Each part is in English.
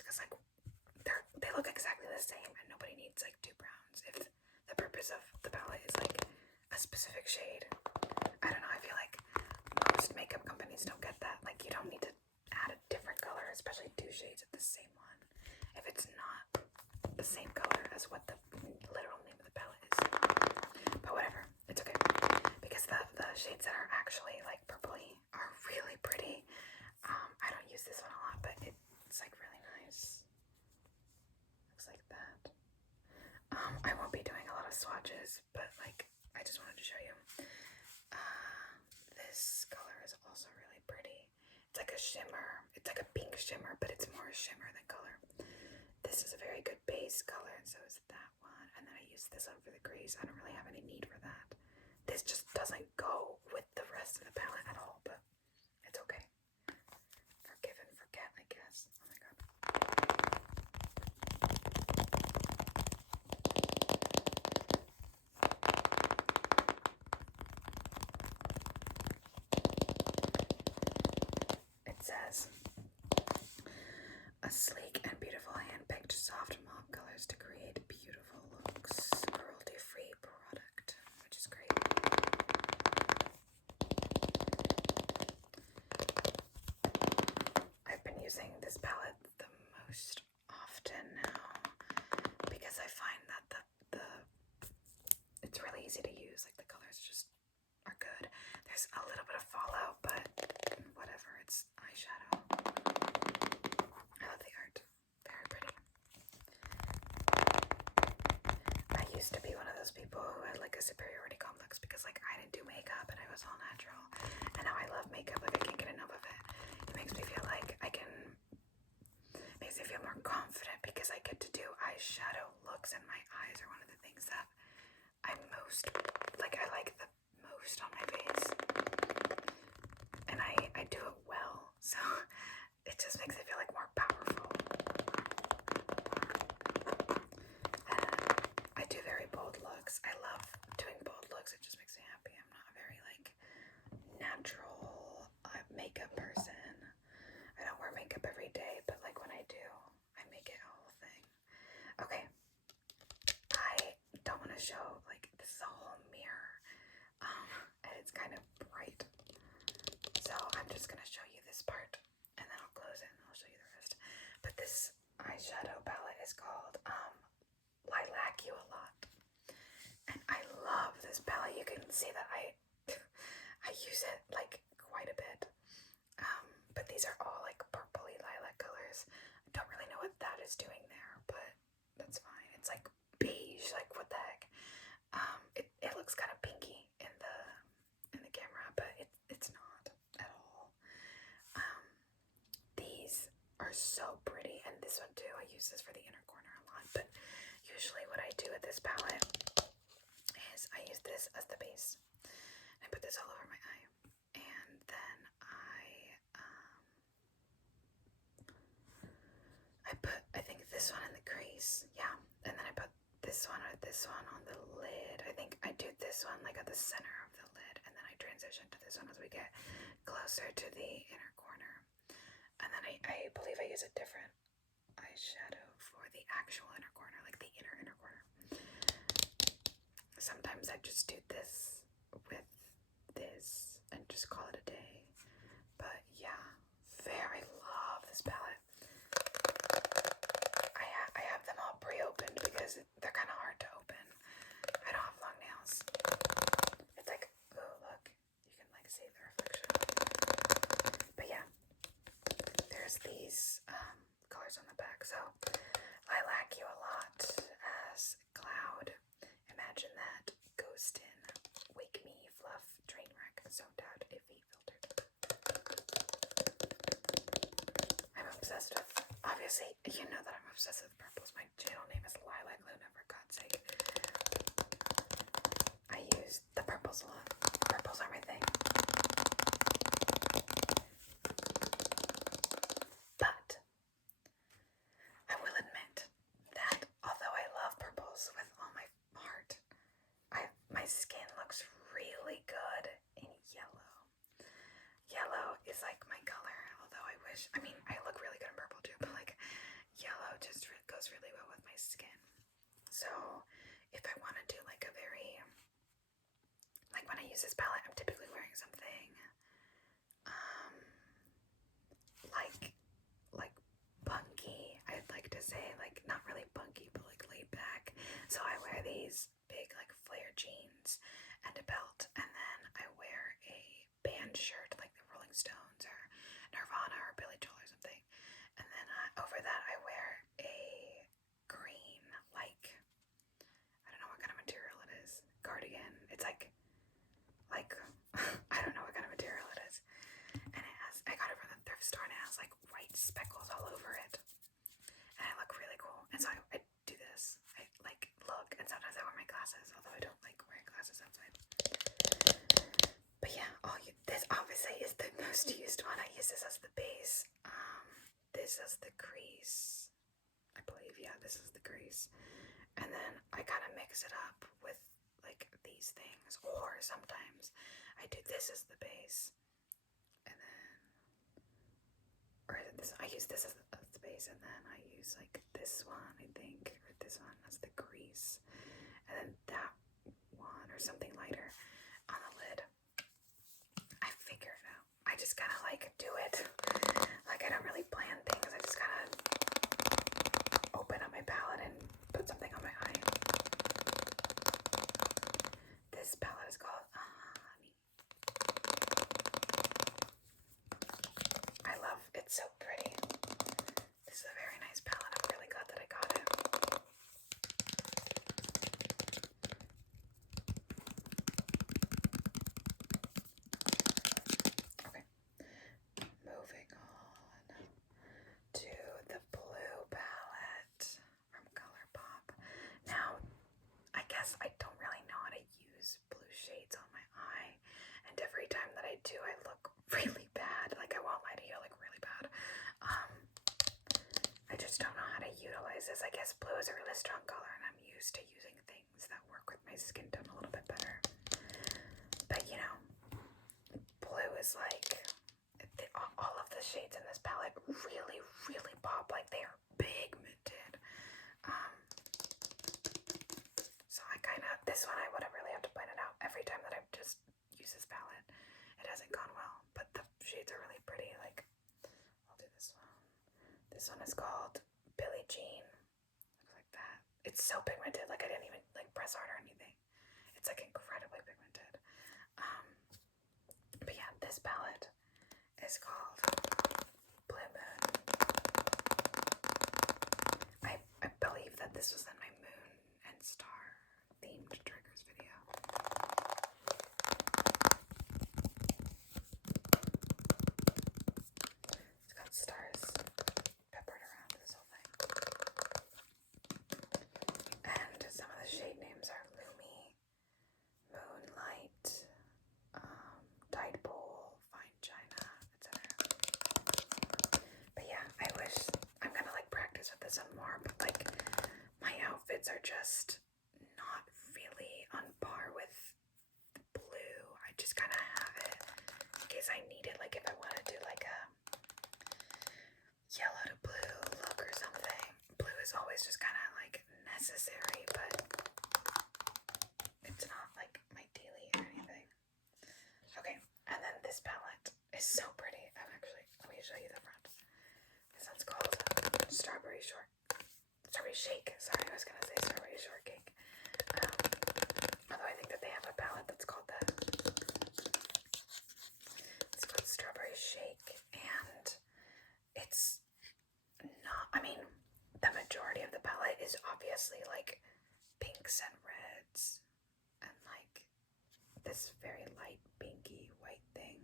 browns because like they look exactly the same and nobody needs like two browns if the purpose of the palette is like a specific shade. I don't know, I feel like most makeup companies don't get that. Like you don't need to add a different color, especially two shades of the same one, if it's not the same color as what the literal name of the palette is. But whatever, it's okay. Because the shades that are actually like purpley are really pretty. I don't use this one a lot, but it's like really nice. Looks like that. I won't be doing a lot of swatches, but like I just wanted to show you. This color is also really pretty. It's like a shimmer. It's like a pink shimmer, but it's more shimmer than color. This is a very good base color, and so is that one. And then I use this one for the crease. I don't really have any need for that. This just doesn't go with the rest of the palette at all, but it's okay. Forgive and forget, I guess. Oh my god. It says, a sleek and beautiful hand-picked soft mauve colors to create beautiful looks. Cruelty-free product, which is great. I've been using this palette the most often now because I find that it's really easy to use. Like the colors just are good. There's a little bit of fallout, but whatever. It's eyeshadow. I love the art. Very pretty. I used to be one of those people who had like a superiority complex because like I didn't do makeup and I was all natural. And now I love makeup. Like I can't get enough of it. It makes me feel like makes me feel more confident because I get to do eyeshadow looks and my eyes are one of the things that I like the most on my face. And I do it well. So it just makes it feel like more powerful. I do very bold looks. I love doing bold looks. It just makes me happy. I'm not a very like natural makeup person. I don't wear makeup every day, but like when I do, I make it a whole thing. Okay. I don't want to show like this is a whole mirror. And it's kind of bright. So I'm just gonna show you this part and then I'll close it and I'll show you the rest. But this eyeshadow palette is called Lilac You a Lot. And I love this palette. You can see that I use it like quite a bit. But these are all like purpley lilac colors. I don't really know what that is doing there, but that's fine. It's like beige, like what the heck. It looks kind of pinky in the camera, but it's not at all. These are so pretty, and this one too. I use this for the inner corner a lot, but usually what I do with this palette is I use this as the base. I put this all over my eye, and then I think this one in the crease, yeah, and then I put this one or this one on the lid. I think I do this one like at the center of the lid, and then I transition to this one as we get closer to the inner corner. And then I believe I use a different eyeshadow for the actual inner corner, like the inner corner. Sometimes I just do this with this and just call it a day. But yeah, I love this palette. I have them all pre-opened because they're kind of hard to open. I don't have long nails. It's like, oh look, you can like see the reflection. But yeah, there's these colors on the back. So Lilac You a Lot as Cloud. Imagine that. Ghost in. Wake Me. Fluff. Trainwreck. Zoned Out. Iffy. Filtered. use this palette, I'm typically wearing something like punky. I'd like to say, like, not really punky, but like laid back. So I wear these big like flare jeans and a belt, and then I wear a band shirt like the Rolling Stones or Nirvana or Billy Joel or something, and then over that I wear a green, like, I don't know what kind of material it is, cardigan. It's like I don't know what kind of material it is, and I got it from the thrift store, and it has like white speckles all over it, and I look really cool. And so I do this. I like look, and sometimes I wear my glasses, although I don't like wearing glasses outside. But yeah, this obviously is the most used one. I use this as the base. This is the crease, I believe. Yeah, this is the crease, and then I kind of mix it up with like these things, or sometimes I do this as the base, and then, or is it this? I use this as the base, and then I use like this one, I think, or this one as the crease, and then that one or something lighter on the lid. I figure it out. I just kind of like do it. Like, I don't really plan things. I just kind of open up my palette and put something on my eye. This palette is called Honey. I love it. It's so pretty. This is a very nice palette. I'm really glad that I got it. Okay. Moving on to the blue palette from Colourpop. Now, I guess I don't really know how to use blue shades on my eye, and every time that I do, I look really bad. Like, I won't lie to you, I look really bad. I just don't know how to utilize this. I guess blue is a really strong color, and I'm used to using things that work with my skin tone a little bit better. But you know, blue is like, all of the shades in this palette really, really pop. Like, they are pigmented. So I kind of, this one I would have really have to point it out every time that I've just used this palette. It hasn't gone well, but the shades are really pretty. Like, I'll do this one. This one is called Billie Jean. Looks like that. It's so pigmented. Like, I didn't even like press hard or anything. It's like incredibly pigmented. But yeah, this palette is called Blue Moon. I believe that this was in my moon and star themed triggers video. It's got stars peppered around this whole thing. And some of the shade names are Lumi, Moonlight, Tide Pool, Fine China, etc. But yeah, I wish, I'm gonna like practice with this one more, but like, my outfits are just not really on par with blue. I just kind of have it in case I need it, like if I want to do like a yellow to blue look or something. Blue is always just kind of like necessary, but it's not like my daily or anything. Okay, and then this palette is so pretty. Let me show you the front. This one's called Strawberry Shake. Sorry, I was gonna say Strawberry Shortcake. Although I think that they have a palette that's called that. It's called Strawberry Shake, and it's not, I mean, the majority of the palette is obviously like pinks and reds and like this very light pinky white thing,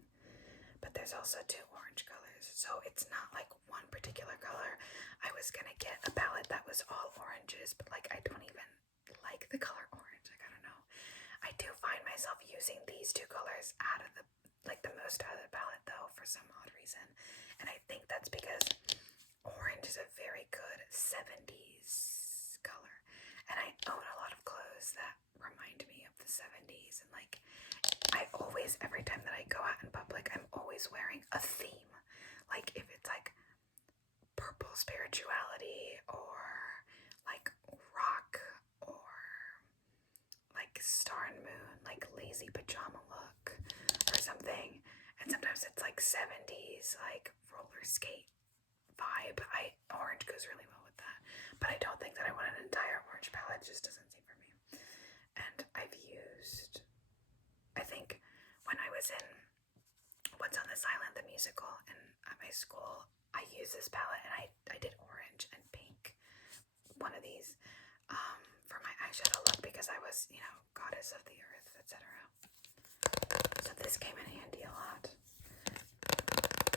but there's also two orange colors, so it's not like one particular color. I was gonna get a palette that was all oranges, but like, I don't even like the color orange. Like, I don't know. I do find myself using these two colors out of the most out of the palette though, for some odd reason, and I think that's because orange is a very good 70s color, and I own a lot of clothes that remind me of the 70s, and like, I always, every time that I go out in public, I'm always wearing a theme. Like, if it's like purple spirituality, or like rock, or like star and moon, like lazy pajama look, something, and sometimes it's like 70s, like roller skate vibe. Orange goes really well with that, but I don't think that I want an entire orange palette. It just doesn't seem for me. And I've used, I think when I was in What's on This Island, the musical, and at my school, I used this palette, and I did orange and pink, one of these, for my eyeshadow look, because I was, you know, goddess of the earth, etc. So this came in handy a lot.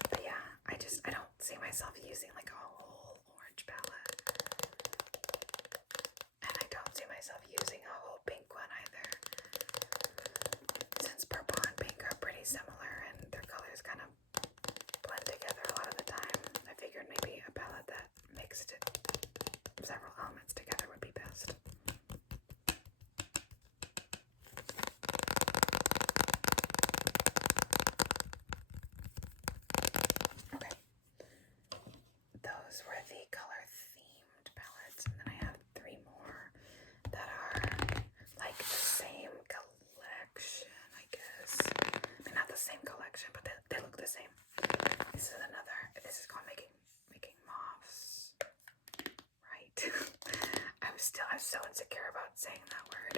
But yeah, I don't see myself using like a whole orange palette. And I don't see myself using a whole pink one either. Since purple and pink are pretty similar and their colors kind of blend together a lot of the time, I figured maybe a palette that mixed several elements together would be best. Okay. Those were the color themed palettes, and then I have 3 more that are like the same collection, I guess. I mean, not the same collection, but they look the same. This is called Making Moths. Right. I'm so insecure about saying that word.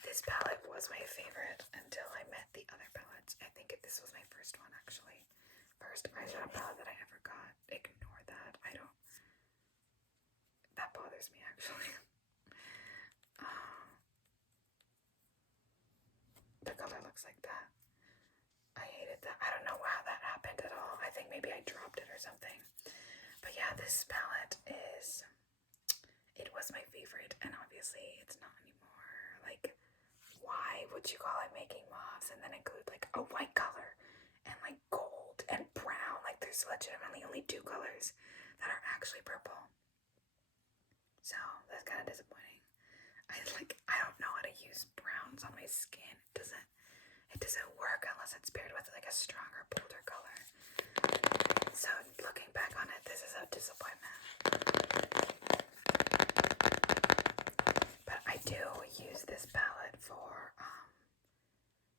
This palette was my favorite until I met the other palettes. I think this was my first one, actually. First eyeshadow palette that I ever got. Ignore that. That bothers me, actually. The color looks like that. I hated that. I don't know how that happened at all. I think maybe I dropped it or something. But yeah, this palette it was my favorite, and obviously it's not anymore. Like, why would you call it Making Moths and then include like a white color and like gold and brown? Like, there's legitimately only 2 colors that are actually purple. So that's kind of disappointing. I don't know how to use browns on my skin. It doesn't work unless it's paired with like a stronger, bolder color. So looking back on it, this is a disappointment. But I do use this palette for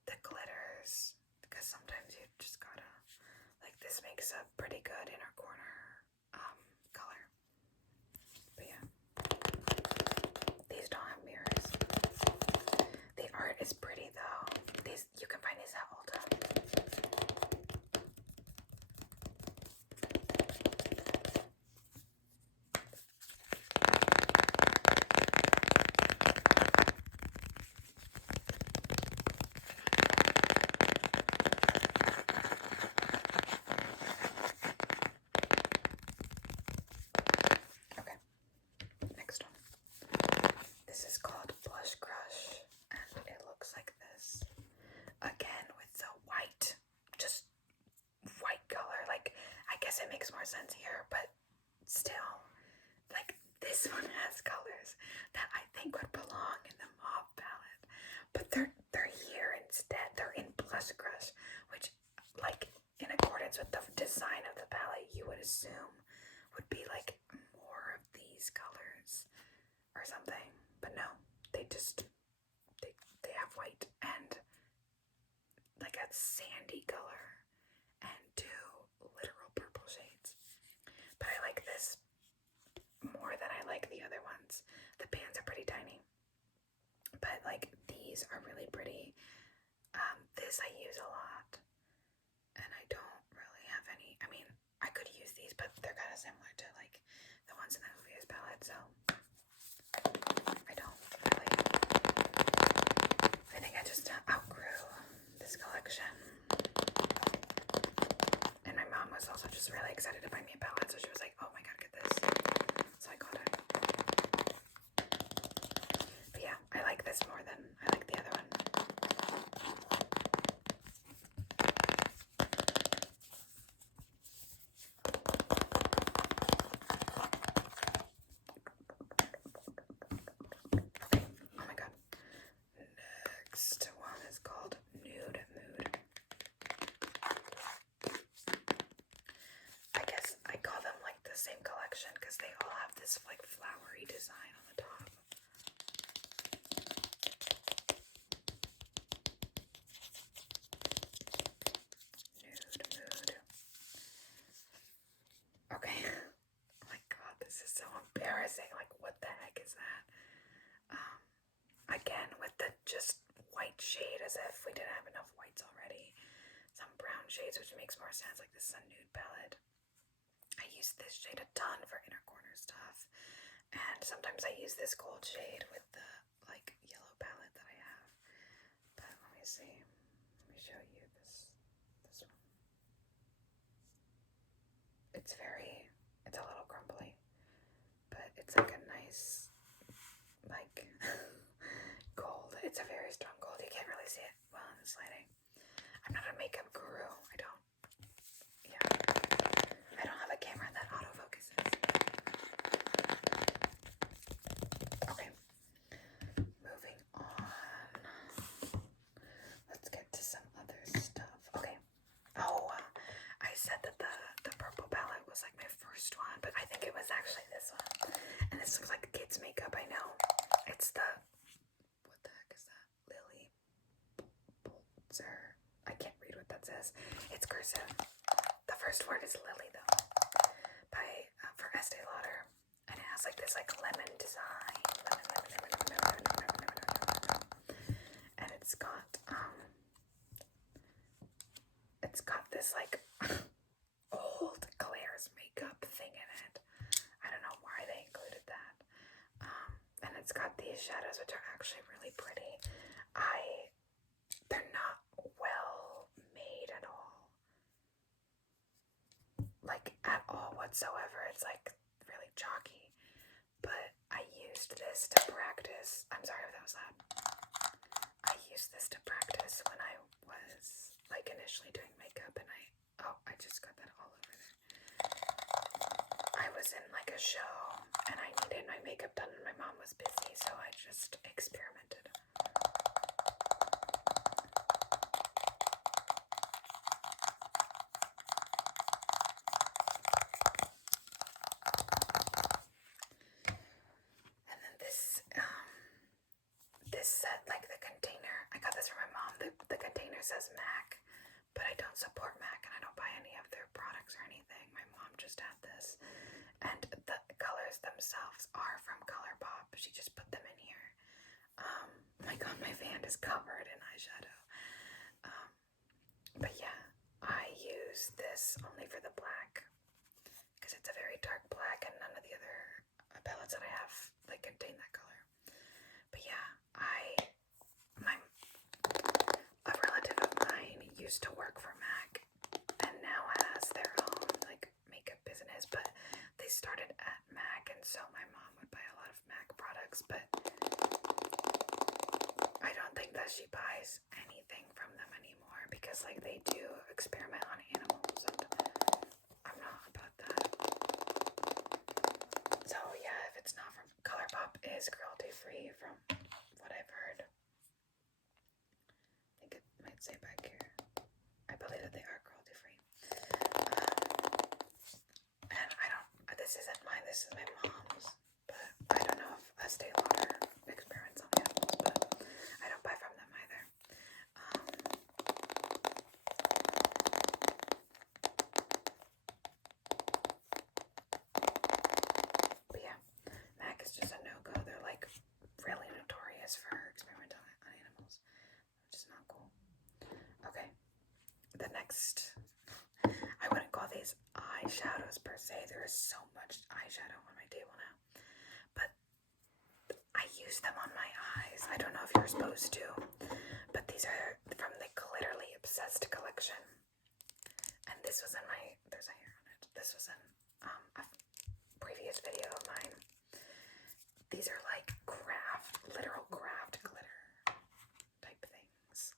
the glitters, because sometimes you just gotta, like, this makes a pretty good inner corner color. But yeah, these don't have mirrors. The art is pretty though. You can find these at Ulta. Okay, next one. This is called Blush Crush, and it looks like this. Again, with the white, just white color. Like, I guess it makes more sense here, but still, like, this one has colors that I think would belong in the mauve palette, but they're here instead. They're in Blush Crush, which, like, in accordance with the design of the palette, you would assume would be like more of these colors or something, but no, they have white and like a sandy color and 2 literal purple shades. But I like this more than I like the other ones. The pans are pretty tiny, but like these are really pretty. This I use a lot, and I don't really have any. I mean, I could use these, but they're kind of similar to like the ones in the Juvia's palette, so I don't really. I think I just outgrew this collection. And my mom was also just really excited to buy me a palette, so she was like, oh my god, get this. So I got it. But yeah, I like this more than I like the other one. Okay, oh my god. Next one is called Nude Mood. I guess I call them like the same collection because they all have this like flowery design on the top. saying like, what the heck is that? Again, with the just white shade, as if we didn't have enough whites already. Some brown shades, which makes more sense. Like this is a nude palette. I use this shade a ton for inner corner stuff, and sometimes I use this gold shade with the like yellow palette that I have. But let me see. Let me show you this one. It's a little crumbly, but it's like a nice, like, gold. It's a very strong gold. You can't really see it well in this lighting. I'm not a makeup guru. I don't have a camera that autofocuses. Okay, moving on. Let's get to some other stuff. Okay. Oh, I said that the purple palette was like my first one, but I think it was actually this one. And this looks like kids' makeup, I know. It's the, what the heck is that? Lily Boltzer. I can't read what that says. It's cursive. The first word is Lily though, by for Estee Lauder, and it has like this like lemon design, and it's got this like old Claire's makeup thing in it. I don't know why they included that. And it's got these shadows which are actually really pretty. They're not well made at all. Like at all whatsoever. It's like really chalky. But I used this to practice. I'm sorry if that was loud. I used this to practice when I was like initially doing makeup, and I just got that all over there. I was in like a show and I needed my makeup done and my mom was busy, so I just experimented. And then this set, like the container, I got this from my mom. The container says MAC, but I don't support MAC and I don't buy any of their products or anything. My mom just had this, and the colors themselves are from Colourpop. She just put them in here. Oh my god, my hand is covered in eyeshadow. But yeah, I use this only for the black because it's a very dark black, and none of the other palettes that I have like contain that color. But yeah, a relative of mine used to work for MAC and now has their own like makeup business, but they started at MAC, and so my mom would buy a lot of MAC products, but I don't think that she buys anything from them anymore because like they do experiment on animals, and I'm not about that. So yeah, if it's not from Colourpop, is cruelty free from what I've heard. I think it might say back here. I believe that they are cruelty free. And this isn't mine, this is my mom's, but I don't know if Estee Lauder experiments on animals, but I don't buy from them either. But yeah, MAC is just a no-go. They're like really notorious for experimenting on animals, which is not cool. Okay, the next, I wouldn't call these eyeshadows per se. There is so much eyeshadow on my table now, but I use them on my eyes. I don't know if you're supposed to, but these are from the Glitterly Obsessed collection, and this was in my, there's a hair on it, this was in a previous video of mine. These are like literal craft glitter type things.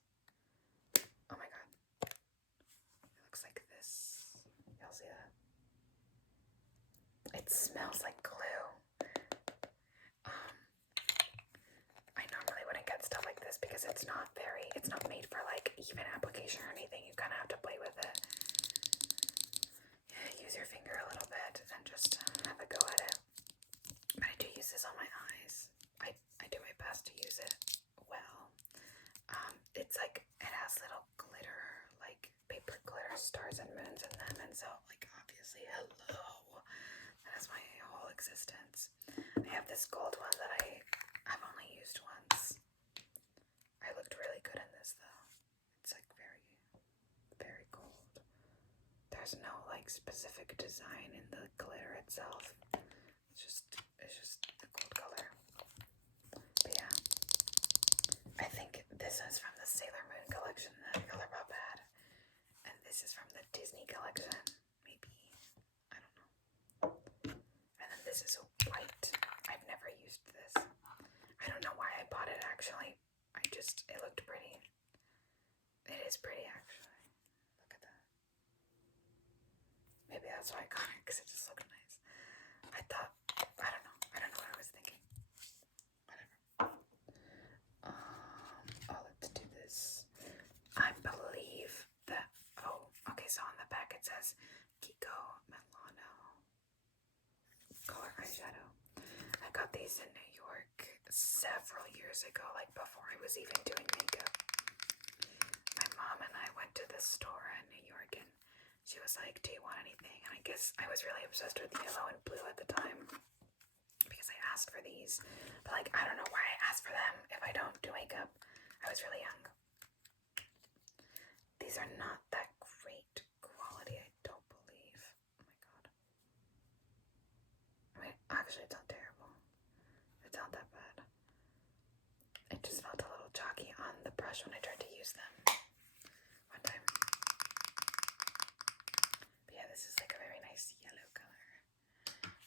Oh my god. It looks like this. Y'all see that? It smells like glue. I normally wouldn't get stuff like this because it's not made for like even application or anything. You kind of have to play with it. Yeah, use your finger a little bit and just have a go at it. But I do use this on my eyes. I do my best to use it well. It's like, it has little glitter, like paper glitter stars and moons in them, and so like obviously, hello, that is my whole existence. this gold one that I've only used once. I looked really good in this though. It's like very, very gold. There's no like specific design in the glitter itself. It's just the gold color. But yeah, I think this is from the Sailor Moon collection that Colourpop had, and this is from the Disney collection. Maybe, I don't know. And then this is a white. I've never used this. I don't know why I bought it actually. It looked pretty. It is pretty actually. Look at that. Maybe that's why I got it, because it just looked nice. I don't know what I was thinking. Whatever. Let's do this. I believe that, okay, so on the back it says Kiko Milano color eyeshadow. I got these in New York several years ago, like before I was even doing makeup. My mom and I went to the store in New York and she was like, do you want anything? And I guess I was really obsessed with yellow and blue at the time because I asked for these. But like, I don't know why I asked for them if I don't do makeup. I was really young. These are not that great quality, I don't believe. Oh my god. I mean, actually it's not terrible. It's not that bad. It just felt a little chalky on the brush when I tried to use them one time. But yeah, this is like a very nice yellow color.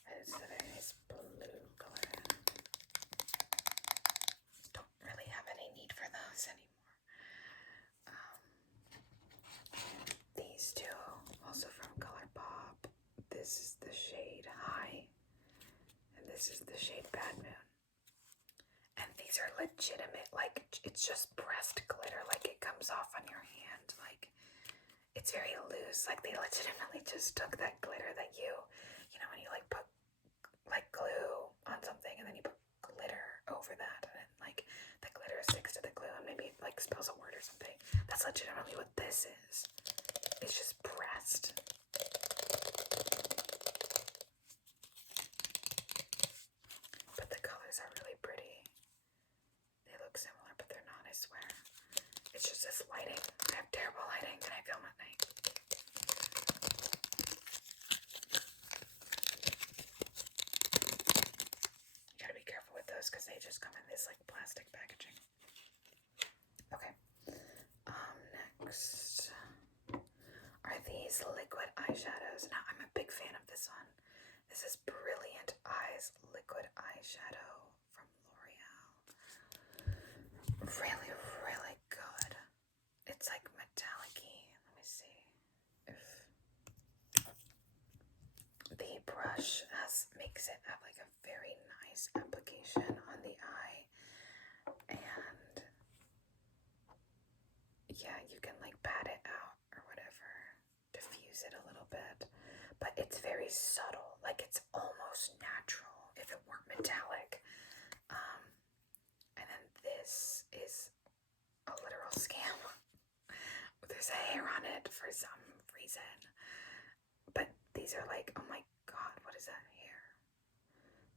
This is a very nice blue color. Don't really have any need for those anymore. These two, also from Colourpop. This is the shade High, and this is the shade Bad Moon. And these are legitimate, like, it's just pressed glitter, like it comes off on your hand, like, it's very loose, like they legitimately just took that glitter that you know, when you like put, like, glue on something, and then you put glitter over that, and then, like, the glitter sticks to the glue, and maybe it, like, spells a word or something. That's legitimately what this is. It's just pressed. But the colors are really pretty. They look similar, but they're not, I swear. It's just this lighting. I have terrible lighting when I film at night. You gotta be careful with those because they just come in this like plastic packaging. Okay. Next are these liquid eyeshadows. Now I'm a big fan of this one. This is Brilliant Eyes Liquid Eyeshadow from L'Oreal. Really, really good. It's like metallic-y. Let me see if the brush makes it have like a very nice application on the eye, and yeah, you can like pat it out or whatever, diffuse it a little bit, but it's very subtle, like it's almost natural if it weren't metallic. And then this is a literal scam. There's a hair on it for some reason, but these are like, oh my god, what is that hair?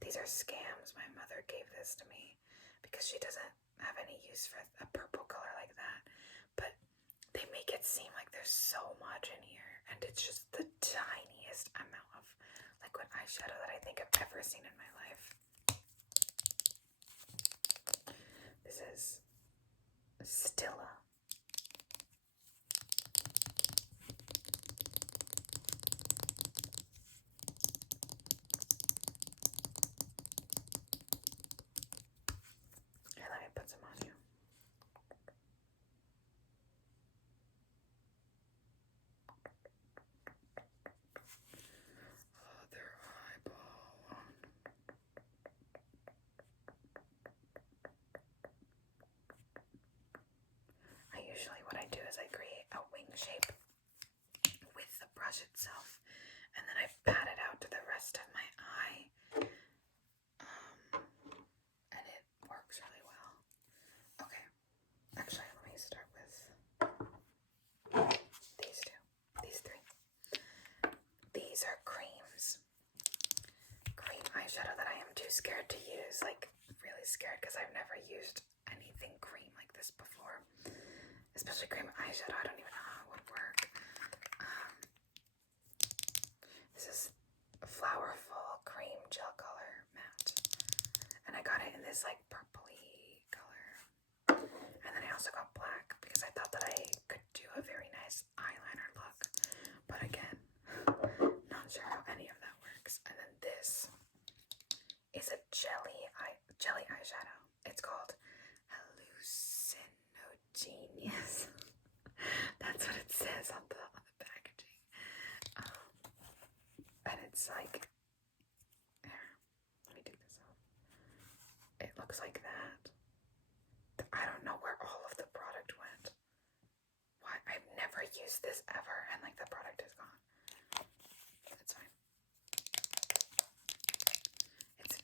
These are scams. My mother gave this to me because she doesn't have any use for a purple color like that, but they make it seem like there's so much in here, and it's just the tiniest amount of liquid eyeshadow that I think I've ever seen in my life. This is Stilla. Here, let me put some on you. Other eyeball. scared to use, like really scared, because I've never used anything cream like this before, especially cream eyeshadow. I don't even know how it would work. This is a Flowerful Cream Gel Color Matte, and I got it in this like purpley color, and then I also got black because I thought that I could do a very nice eyeliner look, but again, not sure how any of that works. And then this is a jelly eyeshadow. It's called Hallucinogenius. That's what it says on the packaging. And it's like, here, let me take this off. It looks like that. I don't know where all of the product went. Why? I've never used this ever, and like the product is gone. That's fine.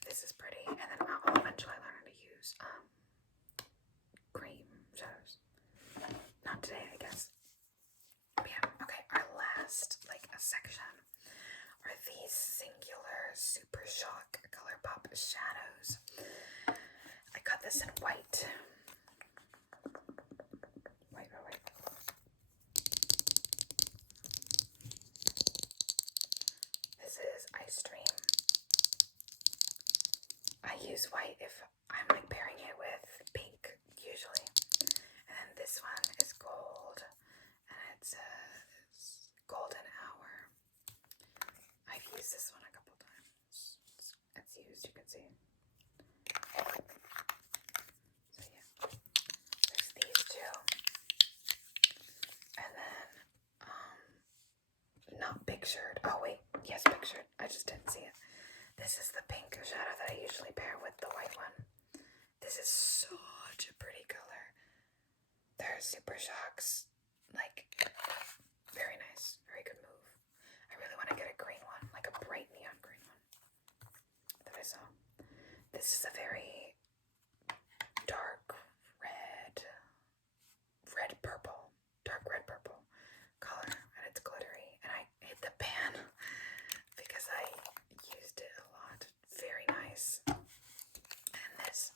This is pretty, and then I'll eventually learn how to use cream shadows. Not today, I guess. But yeah, okay. Our last like a section are these singular Super Shock Colourpop shadows. I got this in white. Wait. This is Ice Dream. I use white if I'm like pairing it with pink usually. And then this one is gold, and it says Golden Hour. I've used this one a couple times. It's used, you can see. So yeah, there's these two. And then, not pictured. Oh wait, yes, pictured. I just didn't see it. This is the pink shadow that I usually pair with the white one. This is such a pretty color. They're Super Shocks. Like, very nice. Very good move. I really want to get a green one, like a bright neon green one that I saw. This is a very dark red purple color, and it's glittery. And I hit the pan because I used it a lot. Very nice. And this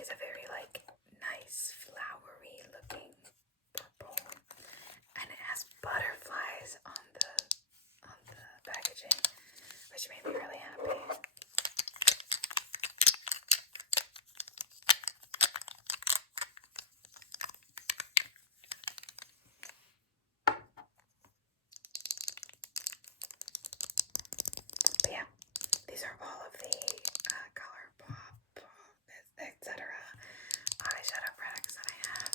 is a very like nice flowery looking purple, and it has butterflies on the packaging, which made me really happy. But yeah, these are all of the Colourpop, etc. eyeshadow products that I have.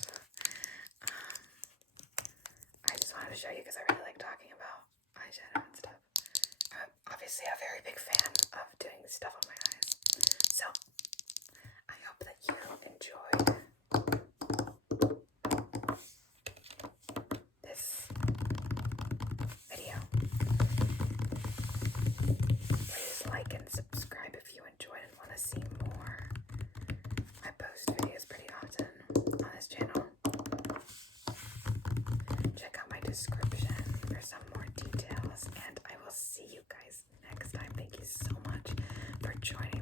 I just wanted to show you because I really like talking about eyeshadow and stuff. I'm obviously a very big fan of doing stuff on my eyes. So, I hope that you enjoyed this video. Please like and subscribe if you enjoyed and want to see more. I post videos pretty often on this channel. Check out my description for some more details, and I will see you guys next time. Thank you so much for joining